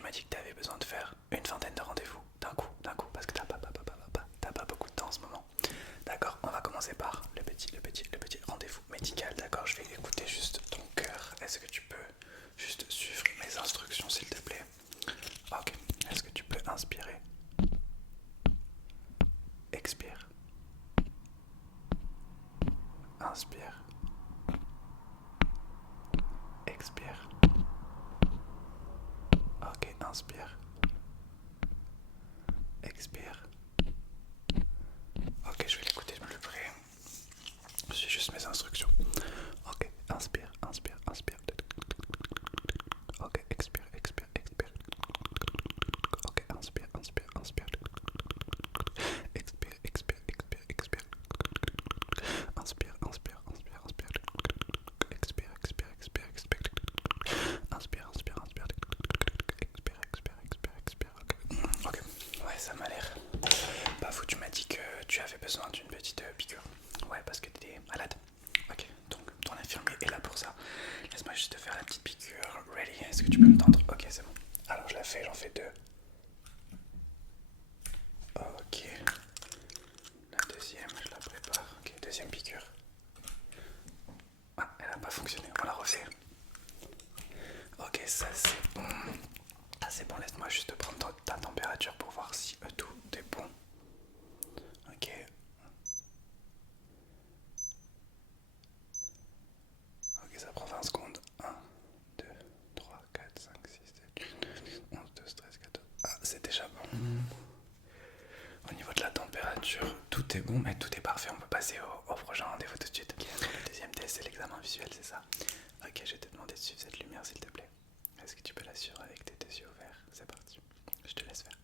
tu m'as dit que tu avais besoin de faire une vingtaine de rendez-vous d'un coup, parce que t'as pas beaucoup de temps en ce moment. D'accord, on va commencer par le petit rendez-vous médical. D'accord, je vais écouter juste ton cœur. Est-ce que tu peux juste suivre mes instructions, s'il te plaît? Ok, est-ce que tu peux inspirer? Expire. Inspire. Expire. Ok, inspire. Expire. Ok, je vais l'écouter de plus près. Je suis juste mes instructions. Ok, inspire, inspire, inspire. Ok, expire, expire, expire. Ok, inspire, inspire, inspire. Expire, expire, expire, expire. Inspire, inspire, inspire, inspire. Expire, expire, expire, expire. Inspire, inspire, inspire. Expire, expire, expire, expire. Ok, ouais, ça m'a l'air pas fou. Tu m'as dit que tu avais besoin d'une petite piqûre. Ouais, parce que t'étais malade. Ok, donc ton infirmier est là pour ça. Laisse-moi juste te faire la petite piqûre. Ready? Est-ce que tu peux me tendre? Ok, c'est bon. Alors je la fais, j'en fais deux. Ok. La deuxième, je la prépare. Ok, deuxième piqûre. Ah, elle n'a pas fonctionné, on la refait. Ok, ça c'est bon. Ah, c'est bon, laisse-moi juste prendre ta température pour voir si tout est bon. Ok. Ok, ça prend 20 secondes. 1, 2, 3, 4, 5, 6, 7, 8, 9, 10, 11, 12, 13, 14. Ah, c'est déjà bon. Au niveau de la température, tout est bon, mais tout est parfait. On peut passer au prochain rendez-vous tout de suite. Ok, le deuxième test, c'est l'examen visuel, c'est ça? Ok, je vais te demander de suivre cette lumière, s'il te plaît. Est-ce que tu peux la suivre avec tes deux yeux ouverts? C'est parti. Je te laisse faire.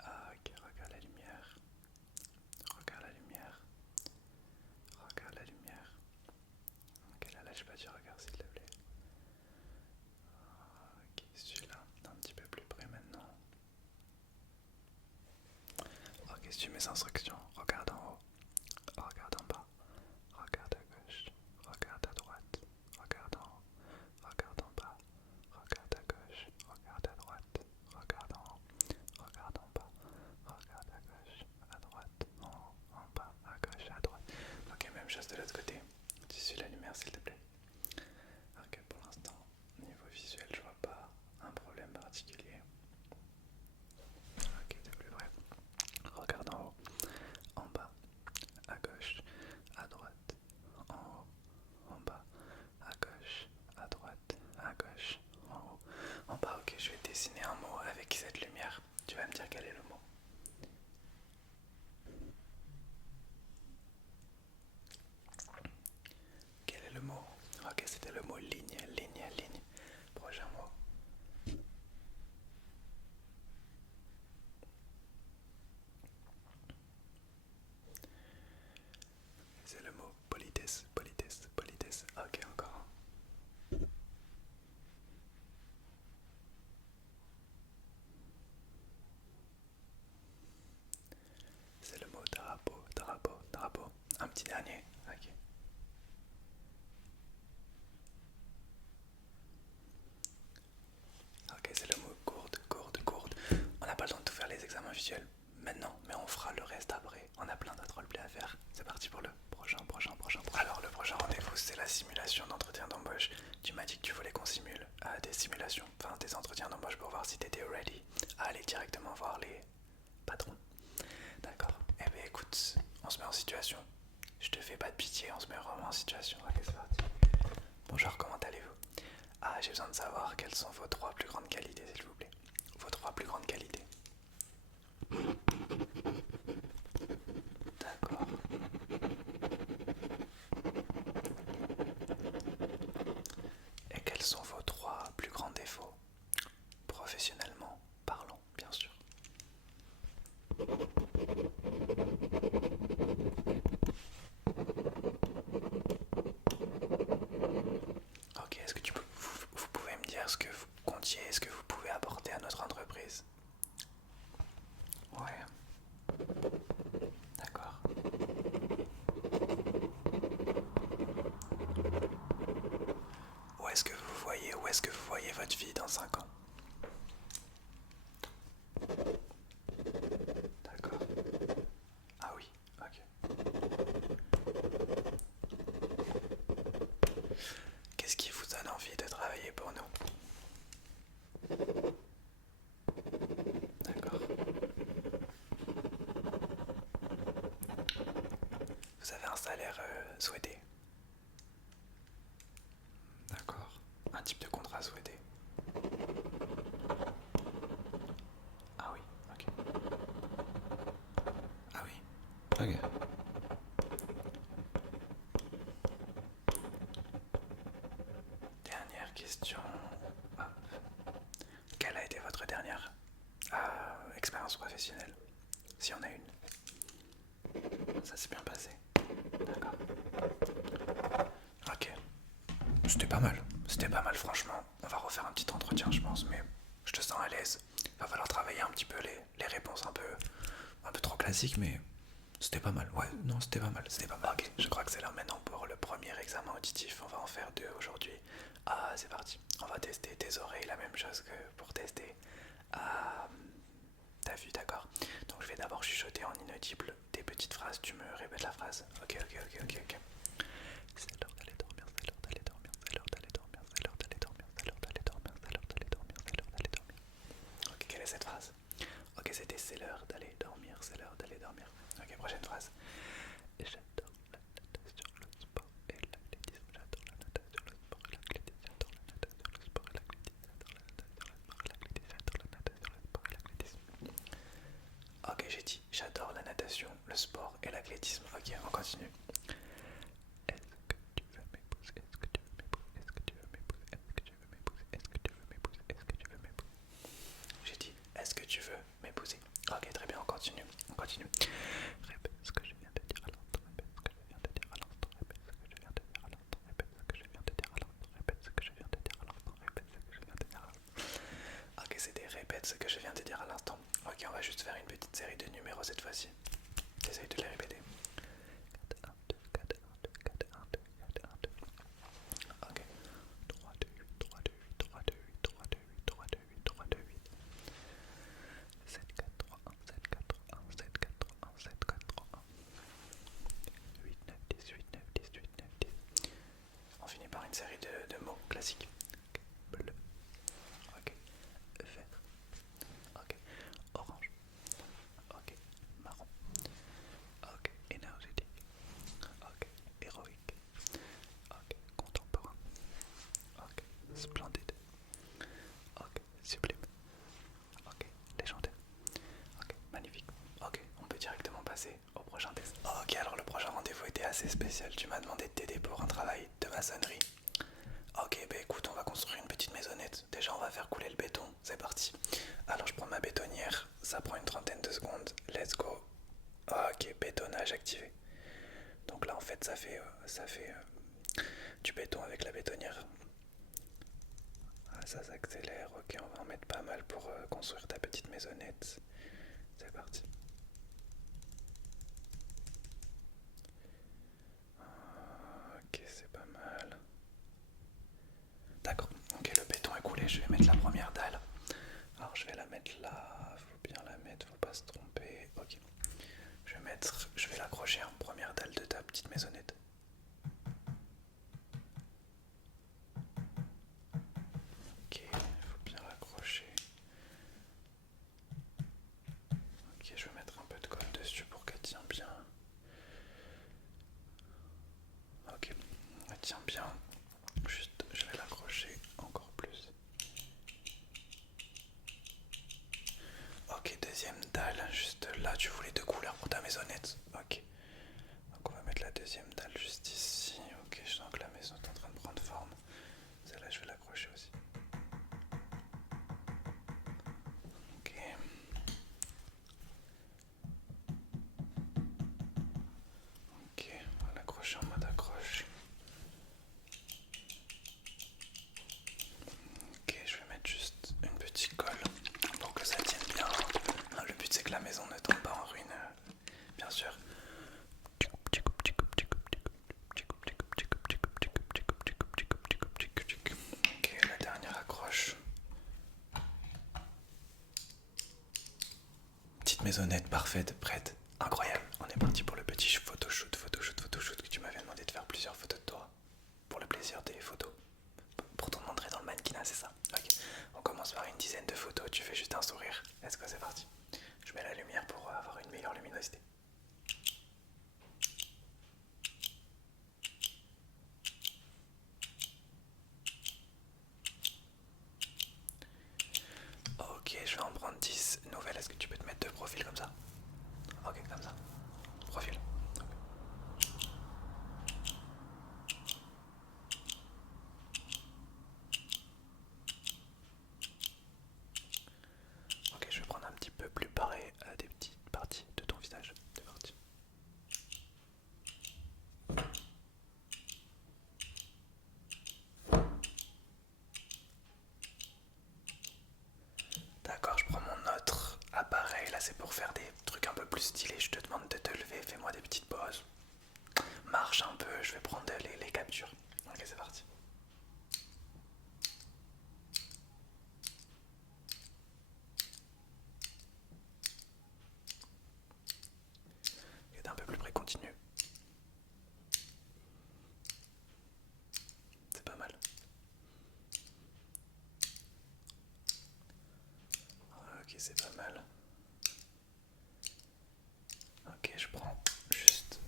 Ok, regarde la lumière. Regarde la lumière. Regarde la lumière. Ok, là, lâche pas du regard, s'il te plaît. Ok, celui-là, un petit peu plus près maintenant. Ok, suis mes instructions. Regarde en haut. Regarde en bas. Regarde à gauche. Regarde à droite. Regarde en haut. Regarde en bas. Regarde à gauche. Regarde à droite. Regarde en haut. Regarde en bas. Regarde à gauche. À droite. En haut. En bas. À gauche. À droite. Ok, même chose de l'autre côté. Tu suis la lumière, s'il te plaît. Ok, pour l'instant, niveau visuel, je vois pas un problème particulier. Ok, c'est plus vrai. Regarde en haut, en bas, à gauche, à droite, en haut, en bas, à gauche, à droite, à gauche, en haut, en bas. Ok, je vais dessiner un mot avec cette lumière. Tu vas me dire quel est le mot. Quel est le mot? Ok, c'était le mot ligne, ligne, ligne. Prochain mot. C'est le mot politesse, politesse, politesse. Ok, encore. C'est le mot drapeau, drapeau, drapeau. Un petit dernier. Ok. Ok, c'est le mot gourde, gourde, gourde. On n'a pas le temps de tout faire les examens visuels maintenant, mais on fera le reste après. On a plein d'autres roleplays à faire. C'est parti pour le prochain. Alors, le prochain rendez-vous, c'est la simulation d'entretien d'embauche. Tu m'as dit que tu voulais qu'on simule des simulations, enfin des entretiens d'embauche pour voir si t'étais ready à aller directement voir les patrons. D'accord. Eh bien, écoute, on se met en situation. Je te fais pas de pitié, on se met vraiment en situation. Ok, c'est parti. Bonjour, comment allez-vous? Ah, j'ai besoin de savoir quelles sont vos trois plus grandes qualités, s'il vous plaît. Vos trois plus grandes qualités. D'accord. Et quels sont vos trois plus grands défauts? Professionnellement parlant, bien sûr. Ok, est-ce que vous pouvez me dire ce que vous comptiez, ce que vous pouvez apporter à notre entreprise? Ouais, d'accord. Où est-ce que vous voyez votre vie dans 5 ans? pour nous. D'accord. Vous avez un salaire souhaité? D'accord. Un type de contrat souhaité? Ah oui, ok. Ah oui, ok. Dernière question. Hop. Quelle a été votre dernière expérience professionnelle? Si on a une. Ça s'est bien passé. D'accord. Ok. C'était pas mal franchement. On va refaire un petit entretien je pense, mais je te sens à l'aise. Va falloir travailler un petit peu les réponses un peu trop classiques, mais c'était pas mal. Ouais, non, c'était pas mal. Ok, je crois que c'est là maintenant pour le premier examen auditif. On va en faire 2 aujourd'hui. Ah, c'est parti. On va tester tes oreilles, la même chose que pour tester ta vue, d'accord? Donc je vais d'abord chuchoter en inaudible des petites phrases. Tu me répètes la phrase. Ok. C'est l'heure d'aller dormir, c'est l'heure d'aller dormir, c'est l'heure d'aller dormir, c'est l'heure d'aller dormir, c'est l'heure d'aller dormir, c'est l'heure d'aller dormir, c'est l'heure d'aller dormir. Ok, quelle est cette phrase? Ok, c'était c'est l'heure d'aller dormir, c'est l'heure d'aller dormir. Ok, prochaine phrase. J'adore la natation, le sport et l'athlétisme. J'adore la natation, le sport et l'athlétisme. J'adore la natation, le sport et l'athlétisme. J'adore la natation, le sport et l'athlétisme. J'adore la natation, le sport et l'athlétisme. Ok, j'ai dit j'adore la natation, le sport et l'athlétisme. Ok, on continue. Est-ce que tu veux m'épouser? Est-ce que tu veux m'épouser? Est-ce que tu veux m'épouser? Est-ce que tu veux m'épouser? Est-ce que tu veux m'épouser? Est-ce que tu veux m'épouser? J'ai dit est-ce que tu veux m'épouser? Ok, très bien, on continue. Répète ce que je viens de dire à l'instant. Répète ce que je viens de dire à l'instant. Répète ce que je viens de dire à l'instant. Répète ce que je viens de dire à l'instant. Répète ce que je viens de dire à l'instant. Répète ce que je viens de dire à l'instant. Ok, c'était répète ce que je viens de dire à l'instant. Ok, on va juste faire une petite série de numéros cette fois-ci. J'essaye de les répéter. 4, 1, 2, 4, 1, 2, 4, 1, 2, 4, 1, 2. Ok. 3, 2, 8, 3, 2, 8, 3, 2, 8, 3, 2, 8, 3, 2, 8, 3, 2, 8. 7, 4, 3, 1, 7, 4, 3, 1, 7, 4, 3, 1, 7, 4, 3, 1. 8, 9, 10, 8, 9, 10, 8, 9, 10. On finit par une série de mots classiques. Okay. Bleu. Ok. Vert. Ok. Orange. Ok. Marron. Ok. Énergétique. Ok. Héroïque. Ok. Contemporain. Ok. Splendide. Ok. Sublime. Ok. Légendaire. Ok. Magnifique. Ok. On peut directement passer au prochain test. Ok, alors le prochain rendez-vous était assez spécial. Tu m'as demandé de t'aider pour un travail de maçonnerie. Ok, bah écoute, on va construire une petite maisonnette. Déjà, on va faire couler le béton. C'est parti. Alors, je prends ma bétonnière. Ça prend une trentaine de secondes. Let's go. Ok, bétonnage activé. Donc là, en fait, ça fait du béton avec la bétonnière. Ah, ça s'accélère. Ok, on va en mettre pas mal pour construire ta petite maisonnette. C'est parti. Ok, c'est pas mal. D'accord, ok, le béton est coulé, je vais mettre la première dalle. Alors je vais la mettre là, faut bien la mettre, faut pas se tromper. Ok, je vais l'accrocher en première dalle de ta petite maisonnette. Ok, il faut bien l'accrocher. Ok, je vais mettre un peu de colle dessus pour qu'elle tienne bien. Ok, elle tient bien. Juste, je vais l'accrocher encore plus. Ok, deuxième dalle, juste là, tu voulais 2 couleurs pour ta maisonnette. Ok. Donc on va mettre la deuxième dalle juste ici. Ok, je sens que la maison est en train de prendre forme. Celle-là, je vais l'accrocher aussi. Ok. Ok, on va l'accrocher en mode accroche. Ok, je vais mettre juste une petite colle pour que ça tienne bien. Le but c'est que la maison ne tombe pas en ruine, bien sûr. Ok, la dernière accroche. Petite maisonnette parfaite, prête, incroyable. On est parti pour le petit photoshoot que tu m'avais demandé de faire plusieurs photos de toi. Pour le plaisir des photos. Pour ton entrée dans le mannequinat. Ah, c'est ça. Ok. On commence par une dizaine de photos, tu fais juste un sourire. Let's go, c'est parti. Je mets la lumière pour avoir une meilleure luminosité. Ok, je vais en prendre 10 nouvelles. Est-ce que tu peux te mettre deux profils comme ça? Ok, comme ça. Profil. Ok, je vais prendre un petit peu plus pareil des petites parties de ton visage. C'est parti. D'accord, je prends mon autre appareil. Là, c'est pour faire des trucs un peu plus stylés. Je te demande de te lever, fais-moi des petites pauses. Marche un peu, je vais prendre les captures. Ok, c'est parti. Et d'un peu plus près, continue. C'est pas mal. Ok, c'est pas mal. Ok, je prends juste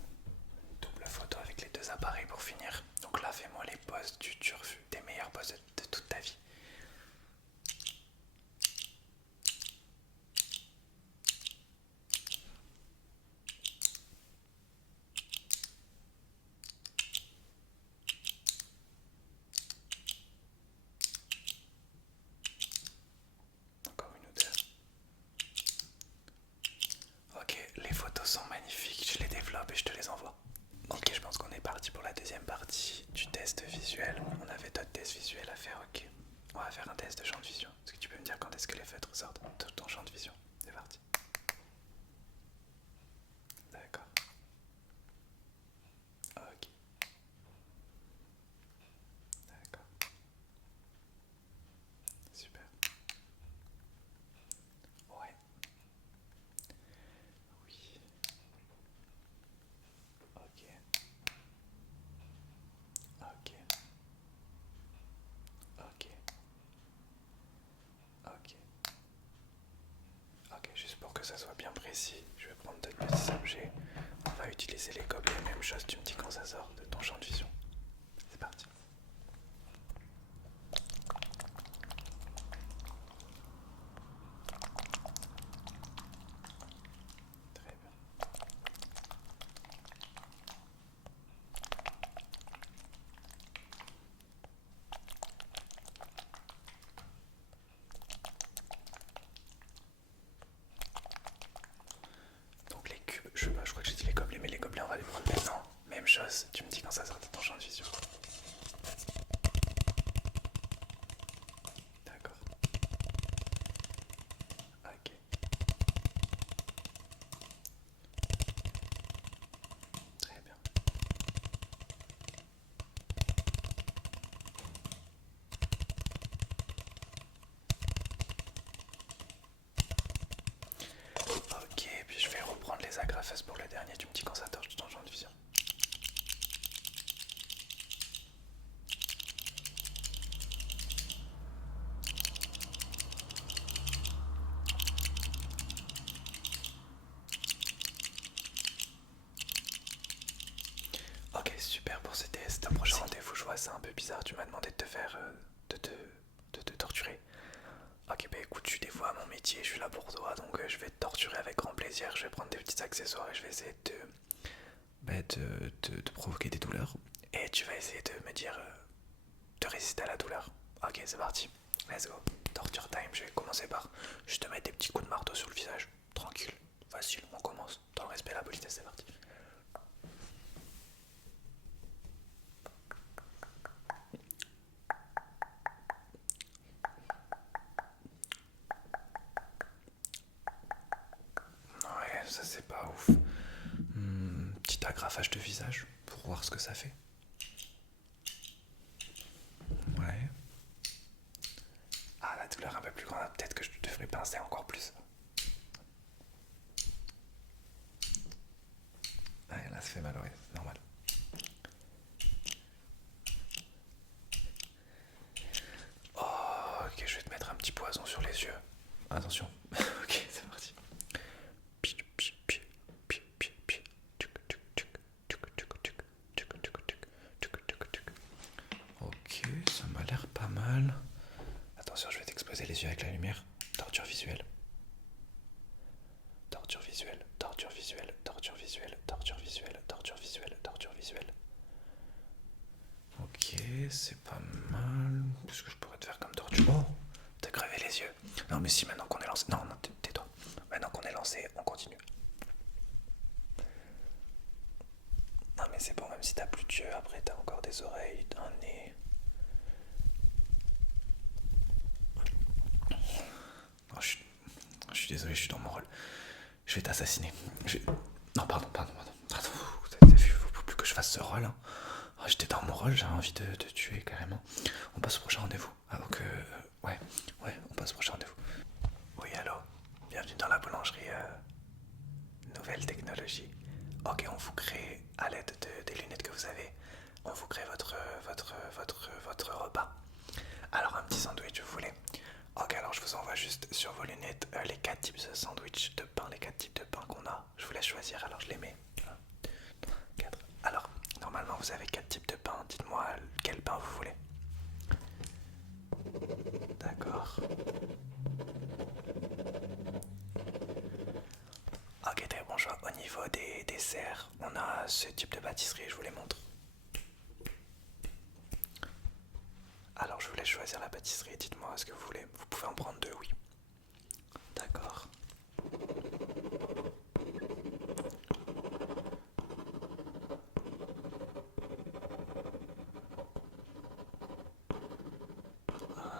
une double photo avec les deux appareils pour finir. Donc là, fais-moi les poses du turfu, tes meilleures poses de toute ta vie. Encore une ou deux. Ok, les photos sont magnifiques, je les développe et je te les envoie. Ok, je pense qu'on est parti pour la deuxième partie du test visuel. On avait d'autres tests visuels à faire, ok. On va faire un test de champ de vision. Est-ce que tu peux me dire quand est-ce que les feutres sortent de ton champ de vision? C'est parti. D'accord. Ok. D'accord. Super. Ouais. Oui. Ok. Ok. Ok. Ok. Ok, juste pour que ça soit bien précis, je vais prendre d'autres petits objets. On va utiliser les gobelets, même chose, tu me dis quand ça sort de ton champ de vision. C'est parti. Très bien. Donc les cubes, je crois que j'ai dit les gobelets, mais les gobelets on va les prendre maintenant. Même chose, tu me dis quand ça sort de ton champ de vision. D'accord. Ok. Très bien. Ok, puis je vais reprendre les agrafes pour le dernier. Tu me dis quand ça torche de ton champ de vision. Ok, super pour ce test. Un prochain rendez-vous, je vois c'est un peu bizarre. Tu m'as demandé de te faire. De te torturer. Ok, bah écoute, tu dévoies à mon métier, je suis là pour toi, donc je vais te torturer avec grand plaisir. Je vais prendre des petits accessoires et je vais essayer de provoquer des douleurs. Et tu vas essayer de me dire de résister à la douleur. Ok, c'est parti. Let's go. Torture time. Je vais commencer par juste te mettre des petits coups de marteau sur le visage. Tranquille, facile, on commence. Dans le respect et la politesse, c'est parti. Ouais, ça c'est pas ouf. Petit agrafage de visage pour voir ce que ça fait. Ouais. Ah, la douleur un peu plus grande, peut-être que je devrais pincer encore plus. Ouais, là ça fait mal, ouais, c'est normal. Oh, Attention. Ok, c'est parti. Ok, ça m'a l'air pas mal. Attention, je vais t'exposer les yeux avec la lumière. Torture visuelle. Torture visuelle, torture visuelle, torture visuelle, torture visuelle, torture visuelle, torture visuelle. Ok, c'est pas mal. Qu'est-ce que je pourrais te faire comme torture? Oh, t'as crevé les yeux. Non mais si, maintenant qu'on est lancé... Non, non, tais-toi. Maintenant qu'on est lancé, on continue. Non mais c'est bon, même si t'as plus de yeux, après t'as encore des oreilles, un nez. Oh, je suis désolé, je suis dans mon rôle. Je vais t'assassiner. Non, pardon. T'as vu, faut plus que je fasse ce rôle. Hein. Oh, j'étais dans mon rôle, j'avais envie de tuer carrément. On passe au prochain rendez-vous. Alors que... ouais, on passe au prochain rendez-vous. Oui, allô. Bienvenue dans la boulangerie. Nouvelle technologie. Ok, on vous crée, à l'aide des lunettes que vous avez, on vous crée votre repas. Alors, un petit sandwich, vous voulez? Ok, alors je vous envoie juste sur vos lunettes les 4 types de sandwich de pain, les 4 types de pain qu'on a. Je vous laisse choisir, alors je les mets. 4. Alors, normalement vous avez 4 types de pain. Dites-moi quel pain vous voulez. D'accord. Ok, très bon choix. Au niveau des desserts, on a ce type de pâtisserie, je vous les montre. Alors, je vous laisse choisir la pâtisserie. Dites-moi ce que vous voulez. Vous pouvez en prendre 2, oui. D'accord.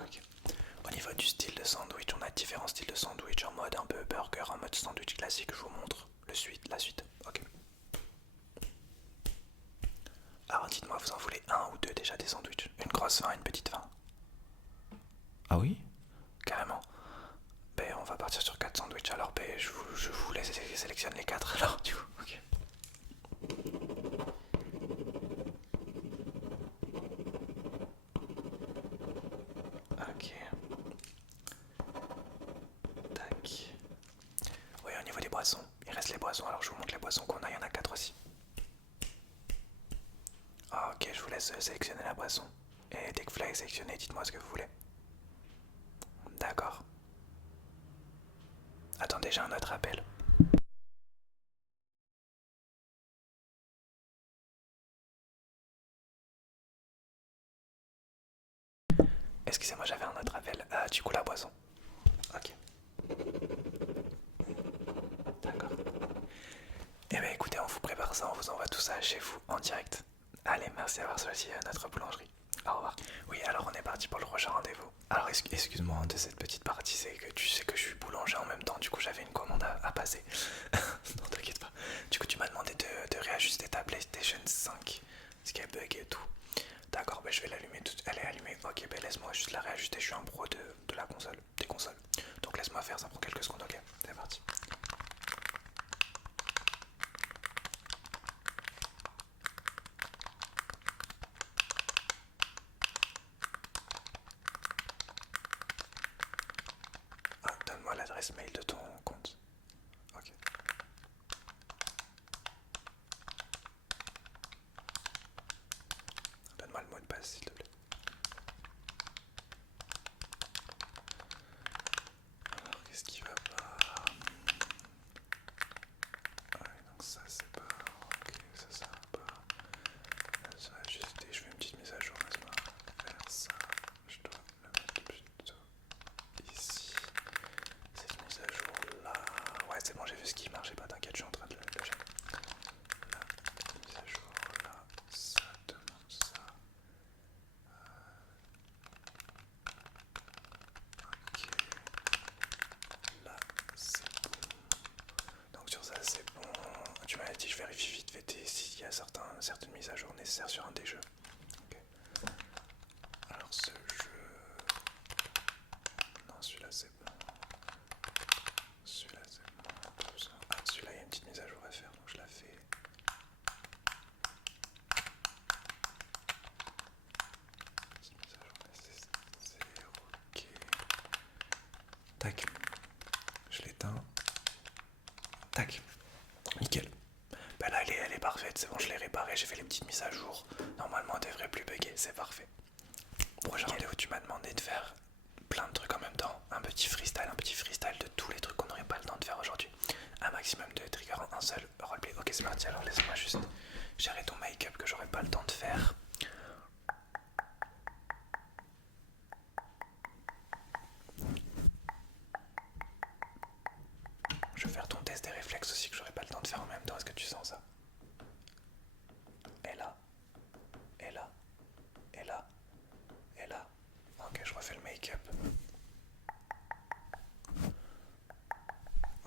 Ok. Au niveau du style de sandwich, on a différents styles de sandwich en mode un peu burger, en mode sandwich classique. Je vous montre la suite. Ok. Alors dites-moi, vous en voulez un ou deux déjà des sandwichs? Une grosse faim, une petite faim? Ah oui? Carrément. Ben on va partir sur 4 sandwichs. Alors ben je vous laisse sélectionner les 4 alors du coup. Ok. Ok. Tac. Oui, au niveau des boissons, il reste les boissons. Alors je vous montre les boissons qu'on a. Il y en a 4 aussi. Ah, ok, je vous laisse sélectionner la boisson. Et dès que vous l'avez sélectionné, dites-moi ce que vous voulez. D'accord. Attendez, j'ai un autre appel. Excusez-moi, j'avais un autre appel. Ah, du coup, la boisson. Ok. D'accord. Eh bien, écoutez, on vous prépare ça, on vous envoie tout ça chez vous en direct. Allez, merci d'avoir choisi notre boulangerie. Au revoir. Oui, alors on est parti pour le prochain rendez-vous. Alors, excuse-moi de cette petite partie, c'est que tu sais que je suis boulanger en même temps, du coup j'avais une commande à passer. Non, t'inquiète pas. Du coup, tu m'as demandé de réajuster ta PlayStation 5, ce qui a bugué et tout. D'accord, je vais l'allumer toute. Elle est allumée. Ok, laisse-moi juste la réajuster. Je suis un pro de la console, des consoles. Donc laisse-moi faire, ça prend quelques secondes. Ok, c'est parti. Ah, donne-moi l'adresse mail de ton compte. Ok. Donne-moi le mot de passe, s'il te plaît. Alors, qu'est-ce qui va pas? Ah, donc ça, c'est pas. Ok, ça va pas. Ça va ajuster. Je fais une petite mise à jour, laisse-moi faire ça. Je dois le mettre plutôt ici. Cette mise à jour là. Ouais, c'est bon, j'ai vu ce qui marchait pas. T'inquiète, je suis en train de le gérer. Là, mise à jour là. Ça demande ça. Tac, nickel. Bah là elle est parfaite, c'est bon, je l'ai réparée, j'ai fait les petites mises à jour. Normalement elle devrait plus bugger, c'est parfait. Prochain rendez-vous, tu m'as demandé de faire plein de trucs en même temps. Un petit freestyle de tous les trucs qu'on n'aurait pas le temps de faire aujourd'hui. Un maximum de triggers en un seul roleplay. Ok, c'est parti, alors laisse-moi juste gérer ton make-up que j'aurais pas le temps de faire. Je vais faire ton test des réflexes aussi que j'aurais pas le temps de faire en même temps. Est-ce que tu sens ça? Et là, et là, et là, et là. Ok, je refais le make-up.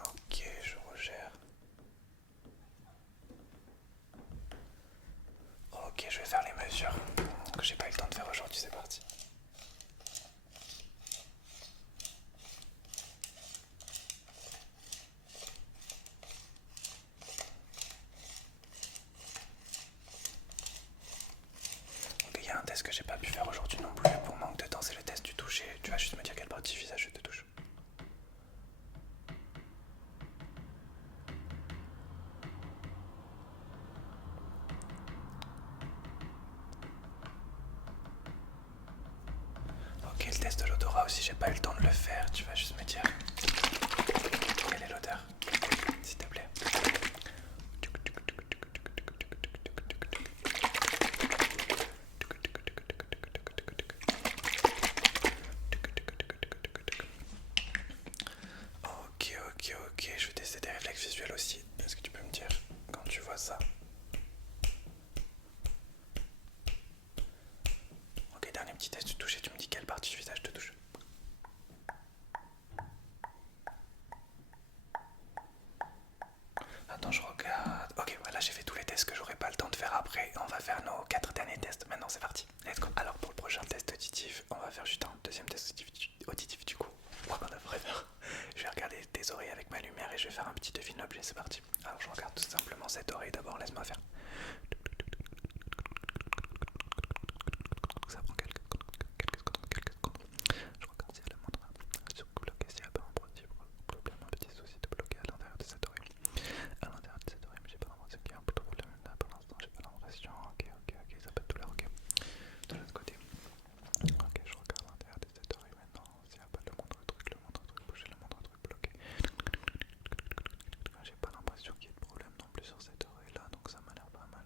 Ok, je regère. Ok, je vais faire les mesures que j'ai pas eu le temps de faire aujourd'hui, c'est parti. Ok, il y a un test que j'ai pas pu faire aujourd'hui non plus pour manque de temps, c'est le test du toucher. Tu vas juste me dire quelle partie du visage je te touche. Ok, le test de l'odorat aussi, j'ai pas eu le temps de le faire. Tu vas juste me dire quelle est l'odeur, s'il te plaît. Ok, je vais tester des réflexes visuels aussi. Est-ce que tu peux me dire quand tu vois ça? Ok, dernier petit test du toucher, tu me dis quelle partie du visage te touche. Attends, je regarde. Ok, voilà, j'ai fait tous les tests que j'aurai pas le temps de faire après. On va faire nos 4 derniers tests. Maintenant, c'est parti. Let's go. Alors, pour le prochain test auditif, on va faire juste un deuxième test auditif du coup. Wakanda Forever. Je vais regarder tes oreilles avec ma lumière et je vais faire un petit devine l'objet. C'est parti. Alors, je regarde tout simplement cette oreille d'abord. Laisse-moi faire. Ça prend quelques secondes. Je regarde si elle a le moindre bloqué, s'il n'y a pas un problème, un petit souci de bloquer à l'intérieur de cette oreille. À l'intérieur de cette oreille, mais j'ai pas l'impression qu'il y a un problème là pour l'instant, j'ai pas l'impression. Ok, ça peut être douleur, ok. De l'autre côté. Ok, je regarde à l'intérieur de cette oreille maintenant. S'il n'y a pas le moindre truc bougé, le moindre truc bloqué. J'ai pas l'impression qu'il y ait de problème non plus sur cette oreille là, donc ça m'a l'air pas mal.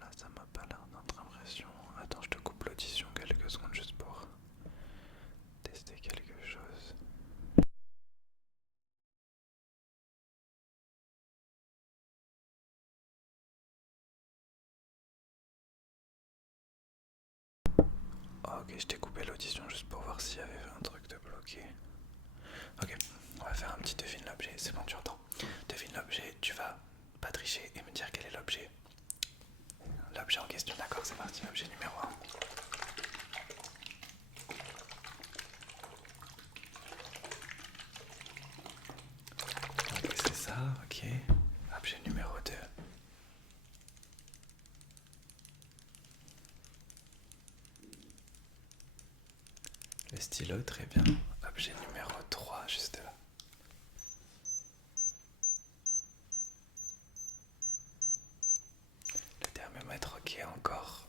Là, ça m'a pas l'air d'être impression. Attends, je te coupe l'audition quelques secondes juste pour tester quelque chose. Ok, je t'ai coupé l'audition juste pour voir s'il y avait un truc de bloqué. Ok, on va faire un petit devine l'objet, c'est bon, tu entends. Devine l'objet, tu vas pas tricher et me dire quel est l'objet. L'objet en question, d'accord, c'est parti, l'objet numéro 1. Ok, c'est ça, ok. Objet numéro 2. Le stylo, très bien. Objet numéro 3, juste là. Le thermomètre, ok, encore.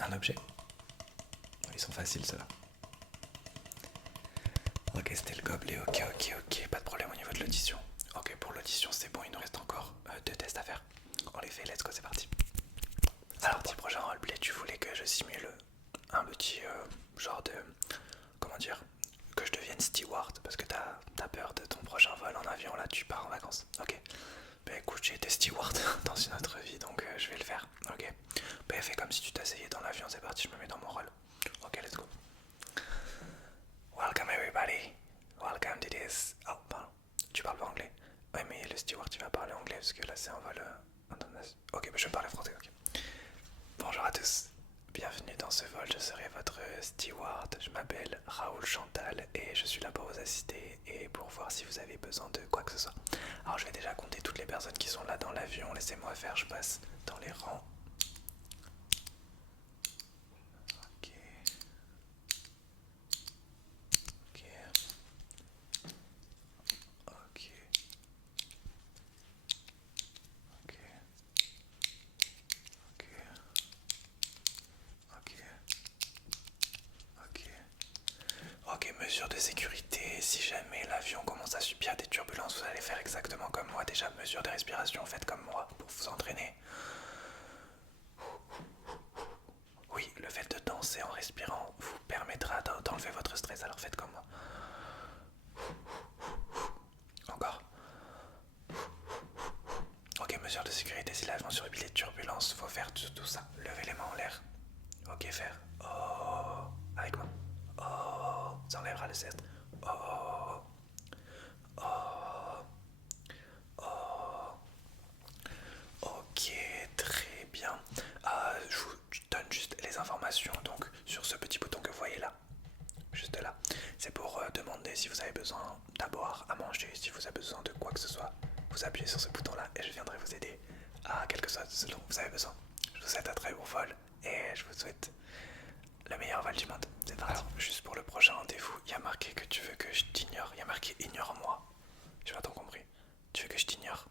Un objet. Ils sont faciles, ceux-là. Ok, c'était le gobelet, ok, pas de problème au niveau de l'audition. Ok, pour l'audition, c'est bon, il nous reste encore 2 tests à faire. On les fait, let's go, c'est parti. Alors, pour le prochain roleplay, tu voulais que je simule un petit genre de... Comment dire? Que je devienne steward, parce que t'as peur de ton prochain vol en avion, là, tu pars en vacances. Ok. Bah écoute, j'ai été steward dans une autre vie, donc je vais le faire. Ok. Bah fais comme si tu t'asseyais dans l'avion, c'est parti, je me mets dans mon rôle. Ok, let's go. Welcome everybody. Welcome to this... Oh, pardon. Tu parles pas anglais? Ouais, mais le steward, tu vas parler anglais, parce que là, c'est un vol international. Ok, bah je vais parler français, ok. Bonjour à tous. Bienvenue dans ce vol, je serai votre steward. Je m'appelle Raoul Chantal et je suis là pour vous assister et pour voir si vous avez besoin de quoi que ce soit. Alors je vais déjà compter toutes les personnes qui sont là dans l'avion. Laissez-moi faire, je passe dans les rangs. Ok. Ok. Ok. sécurité. Si jamais l'avion commence à subir des turbulences, vous allez faire exactement comme moi. Déjà, mesure de respiration, faites comme moi pour vous entraîner. Oui, le fait de danser en respirant vous permettra d'enlever votre stress, alors faites comme moi. Encore. Ok, mesure de sécurité, si l'avion subit les turbulences, faut faire tout ça. Levez les mains en l'air. Ok, faire. Oh, avec moi. Oh, ça enlèvera le stress. Oh, oh, oh. Ok, très bien. Je vous donne juste les informations donc sur ce petit bouton que vous voyez là. Juste là. C'est pour demander si vous avez besoin à boire, à manger, si vous avez besoin de quoi que ce soit. Vous appuyez sur ce bouton là et je viendrai vous aider à quelque chose ce dont vous avez besoin. Je vous souhaite un très bon vol et je vous souhaite le meilleur vol du monde. C'est parti. Alors, juste pour le prochain rendez-vous, il y a marqué que tu veux que je t'ignore. Il y a marqué ignore-moi. J'ai pas tant compris. Tu veux que je t'ignore?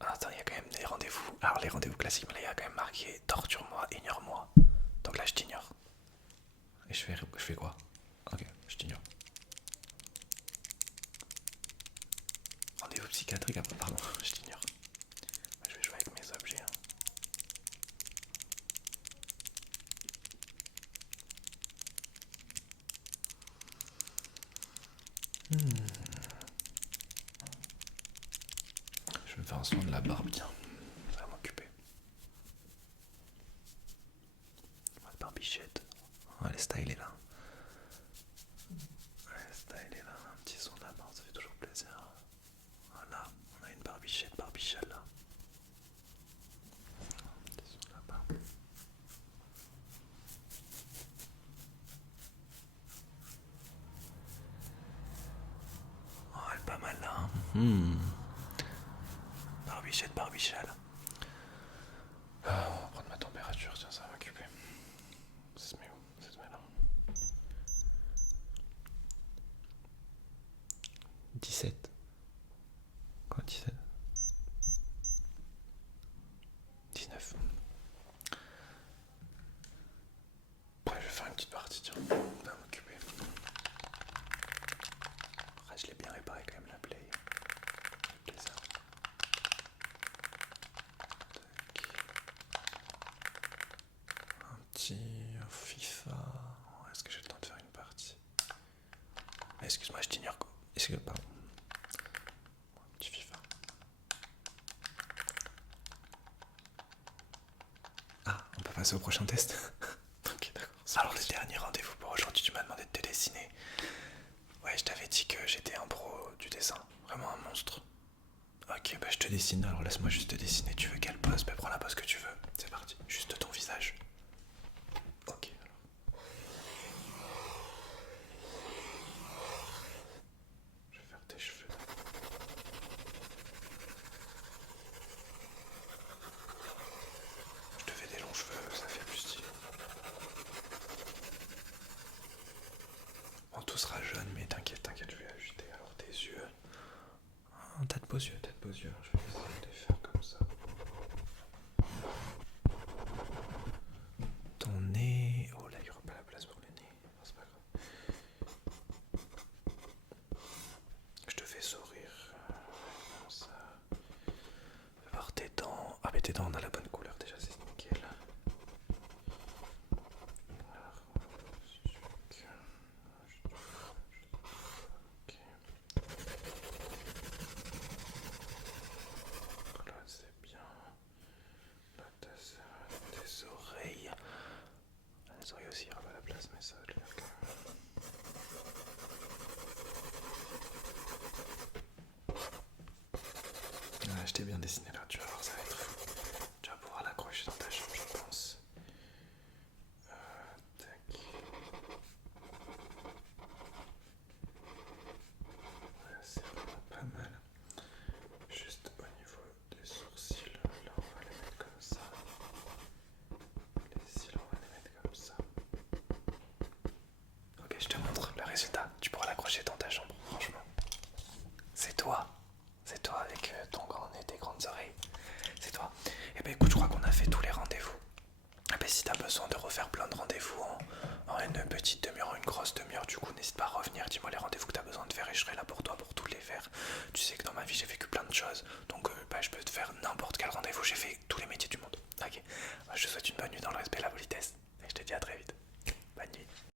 Attends, il y a quand même des rendez-vous. Alors, les rendez-vous classiques, mais là, il y a quand même marqué torture-moi, ignore-moi. Donc là, je t'ignore. Et je fais quoi? Ok, je t'ignore. Rendez-vous psychiatrique après, pardon, je t'ignore. Je vais jouer avec mes objets. Hein. Je vais me faire un soin de la barbe, tiens. Ça va m'occuper. Mode barbichette. Ouais, le style est là. Ouais, le style est là. Un petit soin de la barbe, ça fait toujours plaisir. Voilà, on a une barbichette, barbichale là. Un petit soin de la barbe. Oh, elle est pas mal là. Barbichette, barbichale. On va prendre ma température, tiens, ça va m'occuper. Ça se met où? Ça se met là. 17. Quoi, 17? 19. Ouais, je vais faire une petite partie, tiens. Ça va m'occuper. Ah, je l'ai bien réparé quand même la play. Avec plaisir. Un petit FIFA. Est-ce que j'ai le temps de faire une partie? Excuse-moi, je t'ignore quoi. Est-ce que. Pardon. Un petit FIFA. Ah, on peut passer au prochain test. Ok, d'accord. Alors, le dernier rendez-vous pour aujourd'hui, tu m'as demandé de te dessiner. Ouais, je t'avais dit que j'étais un pro du dessin. Vraiment un monstre. Ok, bah je te dessine. Alors, laisse-moi juste te dessiner. Tu veux quelle pose? Bah, prends la pose que tu veux. C'est parti. Juste ton visage. Ok, alors. Je vais faire tes cheveux. Je te fais des longs cheveux, ça fait plus stylé. Bon, tout sera jaune, mais t'inquiète, t'inquiète, je vais ajuster. Alors tes yeux. Oh, t'as de beaux yeux, t'as de beaux yeux. Je vais essayer de les faire comme ça. Ton nez. Oh là, il n'y aura pas la place pour le nez. Non, c'est pas grave. Je te fais sourire. Comme ça. Fais voir tes dents. Ah, mais tes dents, on a la bonne couleur déjà, c'est nickel. Ok. Là, c'est bien. Là, tes oreilles. Les oreilles aussi, il n'y aura pas la place, mais ça va le faire quand même. Ouais, je t'ai bien dessiné là, tu vas voir, ça va être fou. Tu vas pouvoir l'accrocher dans ta chambre, je pense. Tac. Ouais, c'est vraiment pas mal. Juste au niveau des sourcils, là on va les mettre comme ça. Les cils, on va les mettre comme ça. Ok, je te montre le résultat. Tu pourras l'accrocher dans ta chambre, franchement. C'est toi avec ton grand nez, tes grandes oreilles. dis-moi les rendez-vous que tu as besoin de faire et je serai là pour toi pour tous les faire. Tu sais que dans ma vie j'ai vécu plein de choses, donc je peux te faire n'importe quel rendez-vous, j'ai fait tous les métiers du monde. Ok, je te souhaite une bonne nuit dans le respect et la politesse et je te dis à très vite. Bonne nuit.